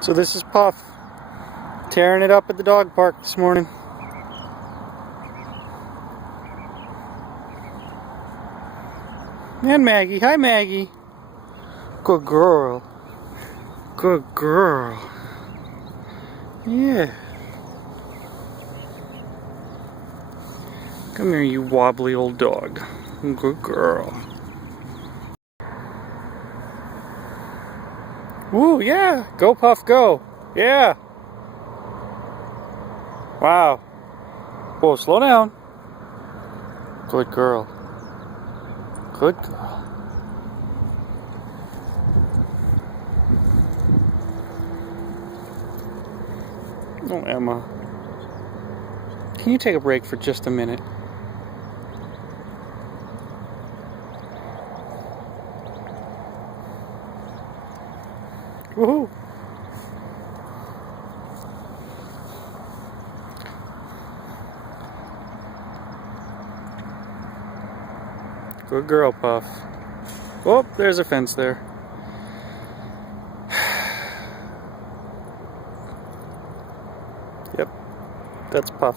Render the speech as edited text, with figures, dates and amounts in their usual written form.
So this is Puff, tearing it up at the dog park this morning. And Maggie. Hi, Maggie. Good girl. Good girl. Yeah. Come here, you wobbly old dog. Good girl. Woo, yeah. Go, Puff, go. Yeah. Wow. Whoa, slow down. Good girl. Good girl. Oh, Emma. Can you take a break for just a minute? Woohoo! Good girl, Puff. Oh, there's a fence there. Yep, that's Puff.